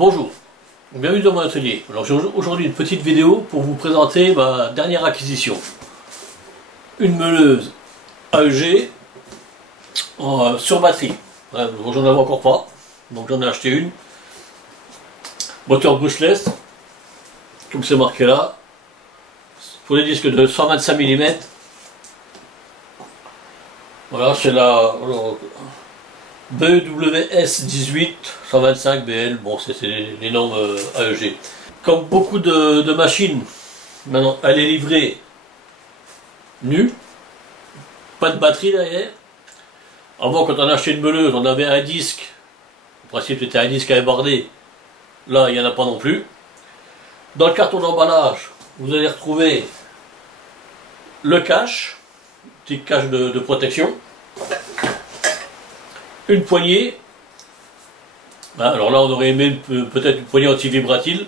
Bonjour, bienvenue dans mon atelier. Alors j'ai aujourd'hui une petite vidéo pour vous présenter ma dernière acquisition. Une meuleuse AEG sur batterie. Ouais, j'en avais encore pas, donc j'en ai acheté une. Moteur brushless, comme c'est marqué là, pour les disques de 125 mm. Voilà, c'est la BWS 18 125 BL, bon c'est les normes AEG. Comme beaucoup de machines, maintenant elle est livrée nue, pas de batterie derrière. Avant, quand on achetait une meuleuse, on avait un disque, en principe c'était un disque à ébarder, là il n'y en a pas non plus. Dans le carton d'emballage, vous allez retrouver le cache, petit cache de protection, une poignée. Alors là on aurait aimé peut-être une poignée anti-vibratile.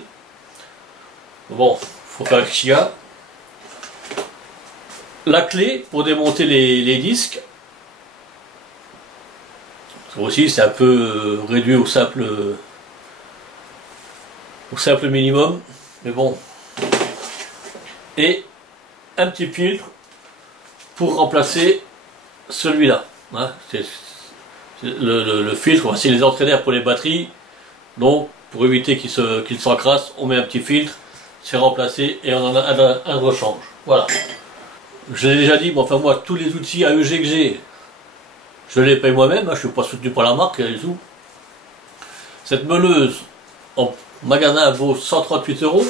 Bon, faut faire avec ce qu'il y a. La clé pour démonter les disques. Ça aussi c'est un peu réduit au simple minimum. Mais bon. Et un petit filtre pour remplacer celui-là. Hein, le filtre, c'est les entraîneurs pour les batteries. Donc pour éviter qu'il s'encrasse, on met un petit filtre, c'est remplacé et on en a un rechange. Voilà. Je l'ai déjà dit, mais enfin moi tous les outils AEG que j'ai, je les paye moi-même, hein, je ne suis pas soutenu par la marque et tout. Cette meuleuse en magasin vaut 138 €.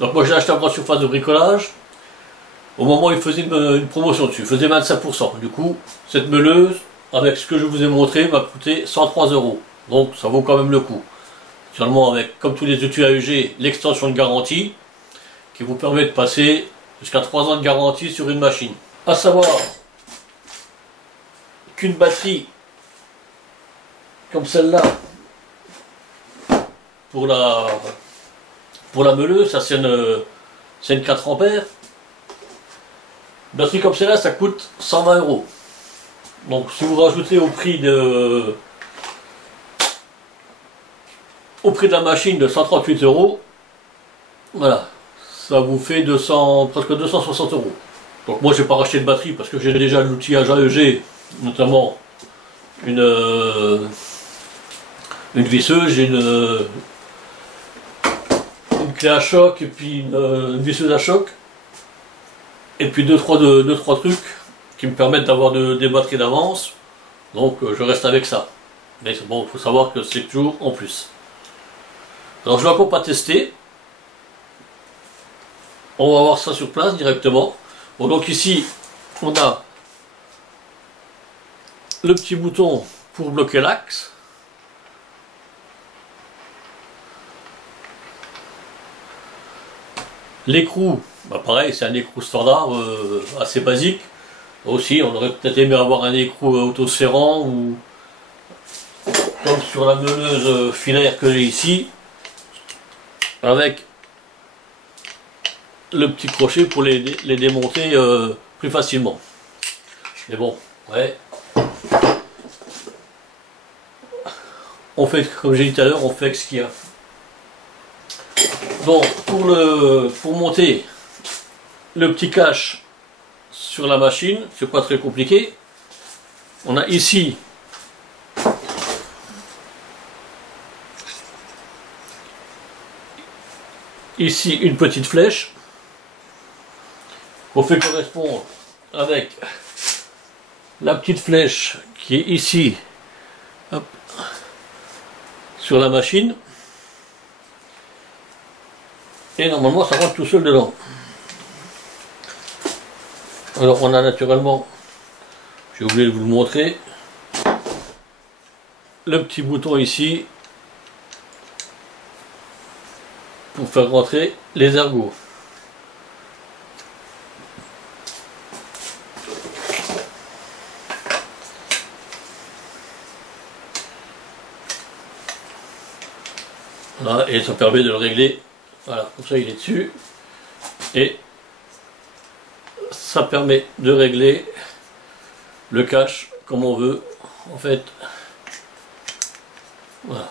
Donc moi j'ai acheté en grande surface de bricolage. Au moment où il faisait une promotion dessus, il faisait 25%. Du coup, cette meuleuse, avec ce que je vous ai montré, m'a coûté 103 €. Donc ça vaut quand même le coup. Seulement avec, comme tous les outils AEG, l'extension de garantie, qui vous permet de passer jusqu'à 3 ans de garantie sur une machine. À savoir qu'une batterie comme celle-là, pour la meuleuse, ça c'est une 4 ampères. Une batterie comme celle-là, ça coûte 120 €. Donc si vous rajoutez au prix de la machine de 138 €, voilà, ça vous fait presque 260 €. Donc moi je n'ai pas racheté de batterie parce que j'ai déjà l'outillage AEG, notamment une visseuse, j'ai une clé à choc et puis une visseuse à choc. Et puis deux trois trucs qui me permettent d'avoir des batteries d'avance. Donc je reste avec ça. Mais bon, il faut savoir que c'est toujours en plus. Alors je ne l'ai encore pas testé. On va voir ça sur place directement. Bon, donc ici, on a le petit bouton pour bloquer l'axe. L'écrou, bah pareil, c'est un écrou standard assez basique. Aussi, on aurait peut-être aimé avoir un écrou autoserrant ou comme sur la meuleuse filaire que j'ai ici, avec le petit crochet pour les démonter plus facilement. Mais bon, ouais. On fait, comme j'ai dit tout à l'heure, on fait avec ce qu'il y a. Donc pour monter le petit cache sur la machine, c'est pas très compliqué. On a ici une petite flèche qu'on fait correspondre avec la petite flèche qui est ici, hop, sur la machine. Et normalement ça rentre tout seul dedans. Alors on a naturellement, j'ai oublié de vous le montrer, le petit bouton ici pour faire rentrer les ergots. Voilà, et ça permet de le régler. Voilà, comme ça il est dessus. Et ça permet de régler le cache comme on veut. En fait, voilà.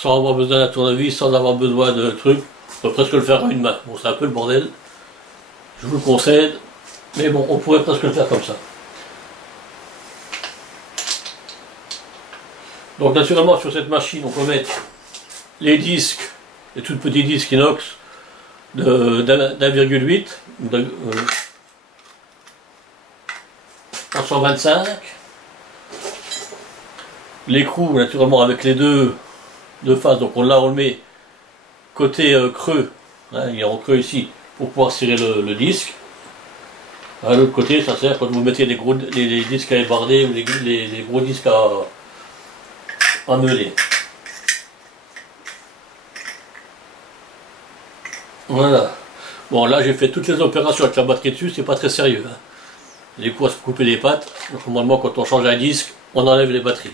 sans avoir besoin d'un tournevis, sans avoir besoin de trucs. On peut presque le faire à une main. Bon, c'est un peu le bordel, je vous le concède, mais bon, on pourrait presque le faire comme ça. Donc naturellement sur cette machine on peut mettre les disques, les tout petits disques inox d'1,8 en 125, l'écrou naturellement avec les deux faces, donc on le met côté creux, hein, il est en creux ici pour pouvoir serrer le disque. À l'autre côté ça sert quand vous mettez les disques à ébarder ou les gros disques à meuler. Voilà. Bon là j'ai fait toutes les opérations avec la batterie dessus, c'est pas très sérieux. Hein. Les coups à se couper les pattes. Donc, normalement quand on change un disque, on enlève les batteries.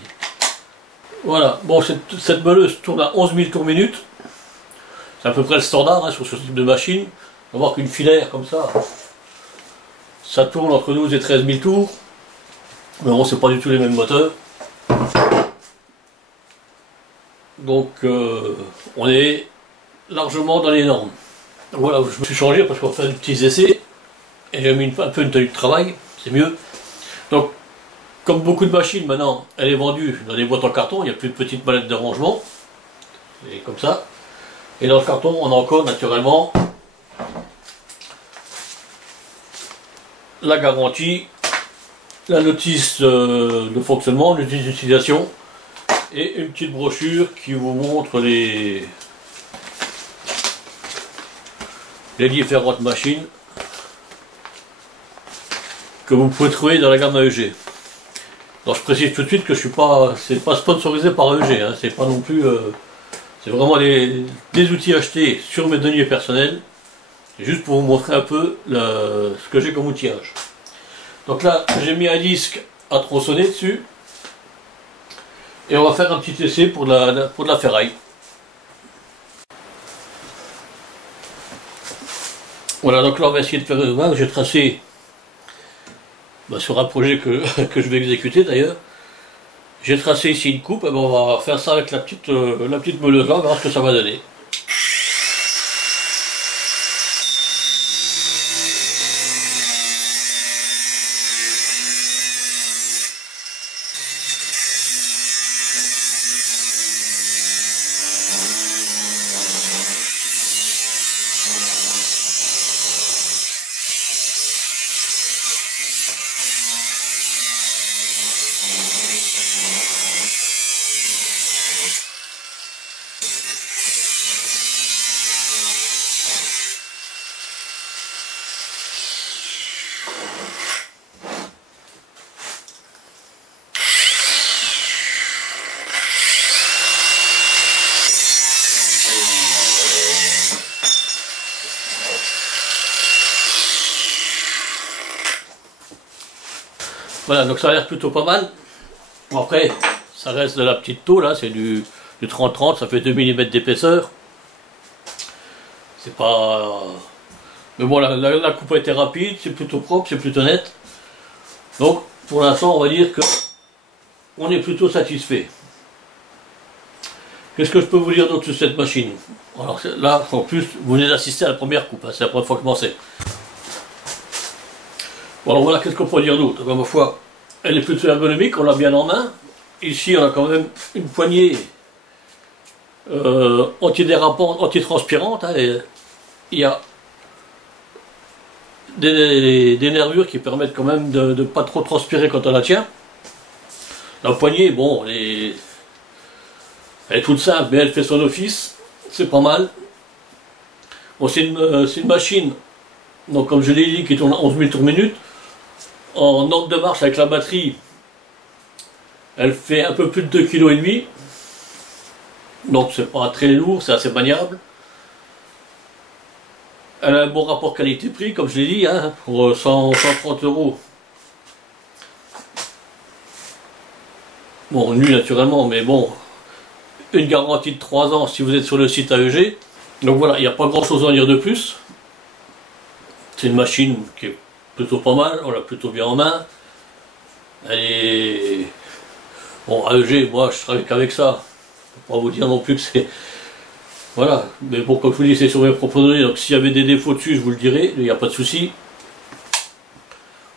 Voilà. Bon cette meuleuse tourne à 11 000 tours minute. C'est à peu près le standard hein, sur ce type de machine. On va voir qu'une filaire comme ça tourne entre 12 et 13 000 tours. Mais bon c'est pas du tout les mêmes moteurs. Donc on est largement dans les normes. Voilà, je me suis changé parce qu'on fait des petits essais et j'ai mis un peu une tenue de travail, c'est mieux. Donc comme beaucoup de machines maintenant, elle est vendue dans des boîtes en carton, il n'y a plus de petites mallettes de rangement, c'est comme ça. Et dans le carton on a encore naturellement la garantie, la notice de fonctionnement, la notice d'utilisation et une petite brochure qui vous montre les différentes machines que vous pouvez trouver dans la gamme AEG. Alors je précise tout de suite que c'est pas sponsorisé par AEG, hein, c'est pas non plus, c'est vraiment des outils achetés sur mes deniers personnels, juste pour vous montrer un peu ce que j'ai comme outillage. Donc là j'ai mis un disque à tronçonner dessus. Et on va faire un petit essai pour de la ferraille. Voilà, donc là on va essayer de faire une main. J'ai tracé sur un projet que je vais exécuter d'ailleurs. J'ai tracé ici une coupe, et ben on va faire ça avec la petite meuleuse là, on va voir ce que ça va donner. Voilà, donc ça a l'air plutôt pas mal. Bon, après, ça reste de la petite tôle, là, c'est du 30-30, ça fait 2 mm d'épaisseur. C'est pas... Mais bon, la coupe a été rapide, c'est plutôt propre, c'est plutôt net. Donc, pour l'instant, on va dire que on est plutôt satisfait. Qu'est-ce que je peux vous dire d'autre sur cette machine? Alors là, en plus, vous venez d'assister à la première coupe, hein, c'est la première fois que je m'en sais. Bon, alors voilà, qu'est-ce qu'on peut dire d'autre? Ma foi, elle est plutôt ergonomique, on l'a bien en main. Ici, on a quand même une poignée antidérapante, antitranspirante. Hein, il y a des nervures qui permettent quand même de ne pas trop transpirer quand on la tient. La poignée, bon, elle est toute simple, mais elle fait son office, c'est pas mal. Bon, c'est une machine, donc comme je l'ai dit, qui tourne à 11 000 tours minute. En ordre de marche avec la batterie, elle fait un peu plus de 2,5 kg. Donc c'est pas très lourd, c'est assez maniable. Elle a un bon rapport qualité-prix, comme je l'ai dit, hein, pour 130 €. Bon, nu naturellement, mais bon, une garantie de 3 ans si vous êtes sur le site AEG. Donc voilà, il n'y a pas grand chose à en dire de plus. C'est une machine qui est plutôt pas mal, on l'a plutôt bien en main. Elle est... Bon, AEG, moi je travaille qu'avec ça. Faut pas vous dire non plus que c'est... Voilà, mais bon, comme je vous dis, c'est sur mes propres données, donc s'il y avait des défauts dessus, je vous le dirai, il n'y a pas de souci.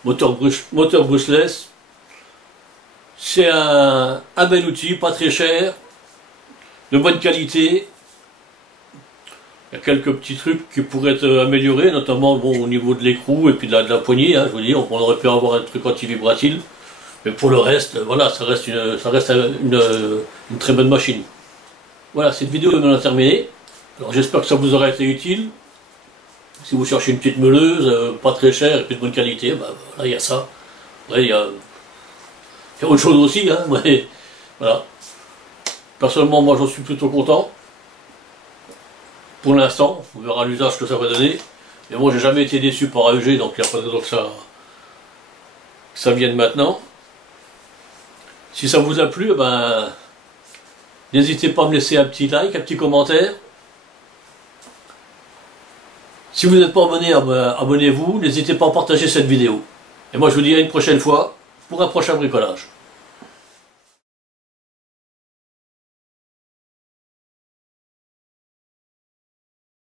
Moteur brushless, c'est un bel outil, pas très cher, de bonne qualité. Il y a quelques petits trucs qui pourraient être améliorés, notamment bon, au niveau de l'écrou et puis de la poignée, hein, je vous dis, on aurait pu avoir un truc anti-vibratile, mais pour le reste, voilà, ça reste une très bonne machine. Voilà, cette vidéo est maintenant terminée. Alors j'espère que ça vous aura été utile. Si vous cherchez une petite meuleuse, pas très chère et puis de bonne qualité, bah, voilà, il y a ça. Après, il y a autre chose aussi, hein, mais voilà. Personnellement, moi j'en suis plutôt content. Pour l'instant, on verra l'usage que ça va donner. Mais moi j'ai jamais été déçu par AEG, donc il n'y a pas de raison que ça vienne maintenant. Si ça vous a plu, ben, n'hésitez pas à me laisser un petit like, un petit commentaire. Si vous n'êtes pas abonné, abonnez-vous. N'hésitez pas à partager cette vidéo. Et moi je vous dis à une prochaine fois pour un prochain bricolage.